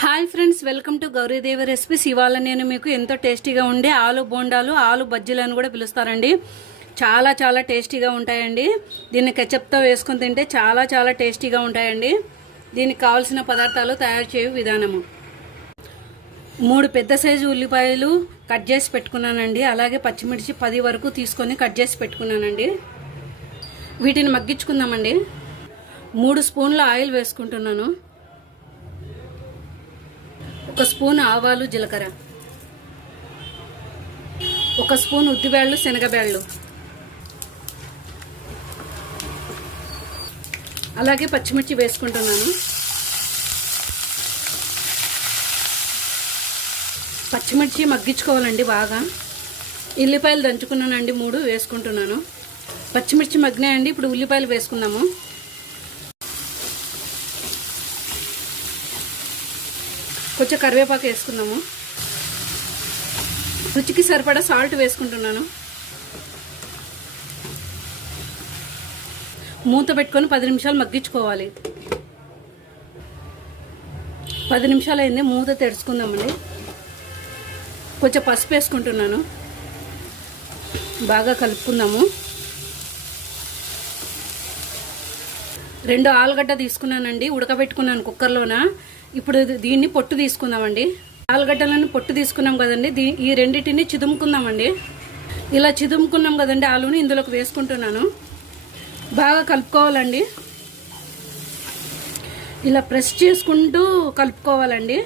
Hi friends, welcome to Gauri Devi recipes. ఇవాళ నేను మీకు ఎంతో టేస్టీగా ఉండే ఆలు బోండాలు, ఆలు బజ్జీలు అని కూడా పిలుస్తారండి. చాలా చాలా టేస్టీగా ఉంటాయండి. దీన్ని కెచప్తో వేసుకొని తింటే చాలా చాలా టేస్టీగా ఉంటాయండి. దీనికి కావాల్సిన పదార్థాలు తయారు చేయు విధానము: 3 పెద్ద సైజు ఉల్లిపాయలు కట్ చేసి పెట్టుకున్నానండి. అలాగే పచ్చిమిర్చి 10 వరకు తీసుకొని కట్ చేసి పెట్టుకున్నానండి. వీటిని మగ్గించుకుందామండి. 3 స్పూన్ల ఆయిల్ వేసుకుంటున్నాను. 1 స్పూన్ ఆవాలు జీలకర్ర, 1 స్పూన్ ఉద్దిబేళ్ళు శనగబేళ్ళు, అలాగే పచ్చిమిర్చి వేసుకుంటున్నాను. పచ్చిమిర్చి మగ్గించుకోవాలండి బాగా. ఉల్లిపాయలు దంచుకున్నానండి, 3 వేసుకుంటున్నాను. పచ్చిమిర్చి మగ్గినాయండి. ఇప్పుడు ఉల్లిపాయలు వేసుకుందాము. కొంచెం కరివేపాకు వేసుకుందాము. రుచికి సరిపడా సాల్ట్ వేసుకుంటున్నాను. మూత పెట్టుకొని 10 నిమిషాలు మగ్గించుకోవాలి. 10 నిమిషాలు అయింది. మూత తెరుచుకుందామండి. కొంచెం పసుపు వేసుకుంటున్నాను. బాగా కలుపుకుందాము. 2 ఆలుగడ్డ తీసుకున్నానండి, ఉడకబెట్టుకున్నాను కుక్కర్లోన. ఇప్పుడు దీన్ని పొట్టు తీసుకుందామండి. ఆలుగడ్డలను పొట్టు తీసుకున్నాం కదండి, ఈ రెండింటిని చిదుముకుందామండి. ఇలా చిదుముకున్నాం కదండి ఆలుని ఇందులోకి వేసుకుంటున్నాను. బాగా కలుపుకోవాలండి. ఇలా ప్రెస్ చేసుకుంటూ కలుపుకోవాలండి.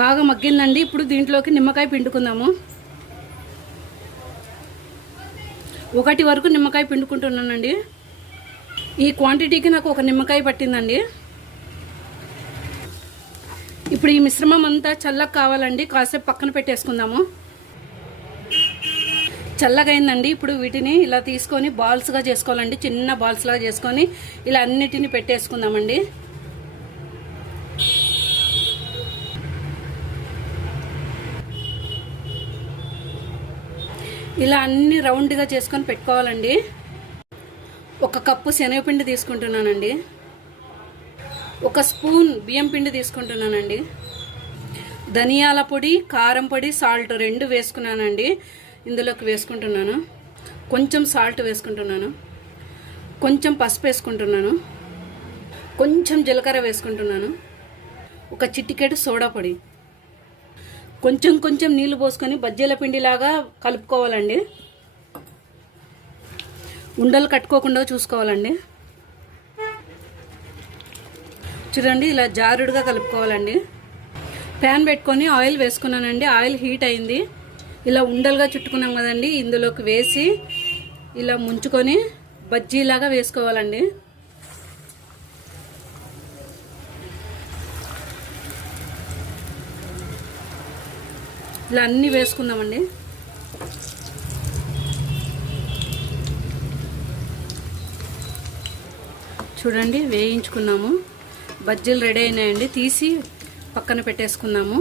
బాగా మగ్గిందండి. ఇప్పుడు దీంట్లోకి నిమ్మకాయ పిండుకుందాము. 1 వరకు నిమ్మకాయ పిండుకుంటున్నానండి. ఈ క్వాంటిటీకి నాకు 1 నిమ్మకాయ పట్టిందండి. ఇప్పుడు ఈ మిశ్రమం అంతా చల్లగా కావాలండి. కాసేపు పక్కన పెట్టేసుకుందాము. చల్లగా అయిందండి. ఇప్పుడు వీటిని ఇలా తీసుకొని బాల్స్గా చేసుకోవాలండి. చిన్న బాల్స్లాగా చేసుకొని ఇలా అన్నిటిని పెట్టేసుకుందామండి. ఇలా అన్ని రౌండ్గా చేసుకొని పెట్టుకోవాలండి. 1 కప్పు శనగపిండి తీసుకుంటున్నానండి. 1 స్పూన్ బియ్యం పిండి తీసుకుంటున్నానండి. ధనియాల పొడి, కారం పొడి, సాల్ట్ 2 వేసుకున్నానండి. ఇందులోకి వేసుకుంటున్నాను. కొంచెం సాల్ట్ వేసుకుంటున్నాను. కొంచెం పసుపు వేసుకుంటున్నాను. కొంచెం జీలకర్ర వేసుకుంటున్నాను. 1 చిటికెడు సోడా పొడి. కొంచెం కొంచెం నీళ్లు పోసుకొని బజ్జీల పిండిలాగా కలుపుకోవాలండి. ఉండలు కట్టుకోకుండా చూసుకోవాలండి. చూడండి, ఇలా జారుడుగా కలుపుకోవాలండి. ప్యాన్ పెట్టుకొని ఆయిల్ వేసుకున్నానండి. ఆయిల్ హీట్ అయింది. ఇలా ఉండలుగా చుట్టుకున్నాం కదండి, ఇందులోకి వేసి ఇలా ముంచుకొని బజ్జీలాగా వేసుకోవాలండి. ఇలా అన్నీ వేసుకుందామండి. చూడండి, వేయించుకున్నాము. బజ్జీలు రెడీ అయినాయండి. తీసి పక్కన పెట్టేసుకున్నాము.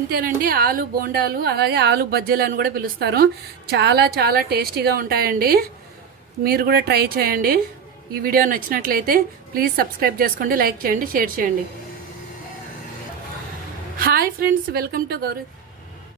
ఇంతేనండి, ఆలు బోండాలు అలాగే ఆలు బజ్జీలు అని కూడా పిలుస్తారు. చాలా చాలా టేస్టీగా ఉంటాయండి. మీరు కూడా ట్రై చేయండి. ఈ వీడియో నచ్చినట్లయితే ప్లీజ్ సబ్స్క్రైబ్ చేసుకోండి, లైక్ చేయండి, షేర్ చేయండి. Hi friends, welcome to Gauri.